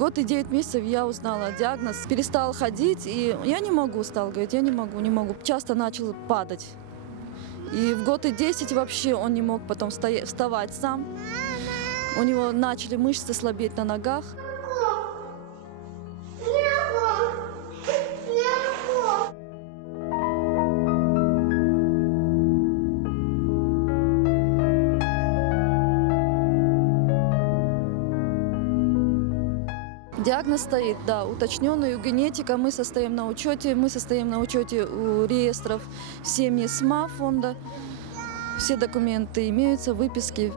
год и 9 месяцев я узнала диагноз. Перестал ходить, и я не могу, стал говорить, я не могу. Часто начал падать. И в год и 10 вообще он не мог потом вставать сам. У него начали мышцы слабеть на ногах. Диагноз стоит, да, уточненный у генетика. Мы состоим на учете у реестров семьи СМА фонда. Все документы имеются, выписки.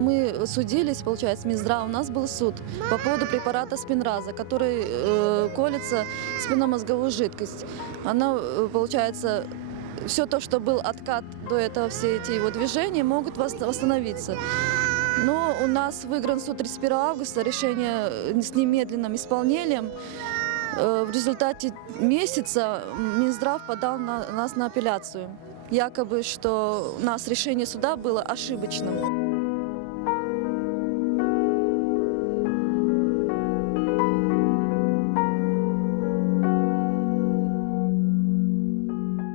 Мы судились, получается, с Минздравом. У нас был суд по поводу препарата Спинраза, который колется в спинномозговую жидкость. Она, получается, все то, что был откат до этого, все эти его движения могут восстановиться. Но у нас выигран суд 31 августа, решение с немедленным исполнением. В результате месяца Минздрав подал нас на апелляцию. Якобы, что у нас решение суда было ошибочным.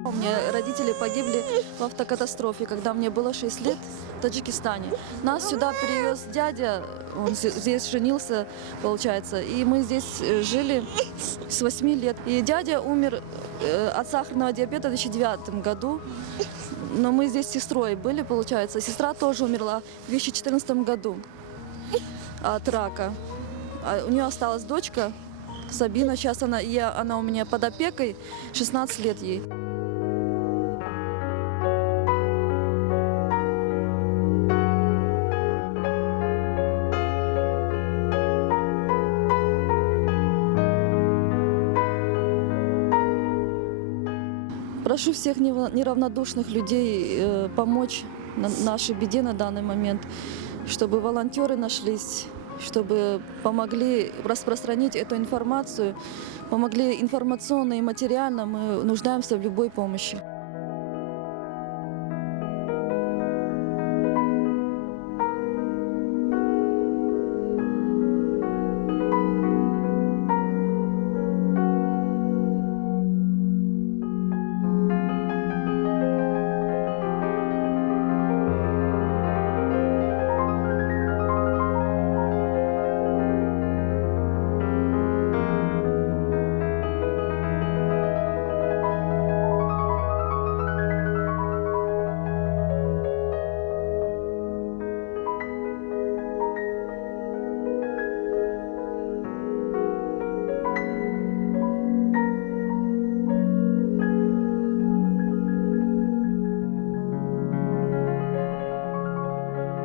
У меня родители погибли в автокатастрофе, когда мне было 6 лет в Таджикистане. Нас сюда привез дядя, он здесь женился, получается, и мы здесь жили с 8 лет. И дядя умер от сахарного диабета в 2009 году, но мы здесь с сестрой были, получается. Сестра тоже умерла в 2014 году от рака. У нее осталась дочка Сабина, сейчас она у меня под опекой, 16 лет ей. Прошу всех неравнодушных людей помочь нашей беде на данный момент, чтобы волонтеры нашлись, чтобы помогли распространить эту информацию, помогли информационно и материально. Мы нуждаемся в любой помощи.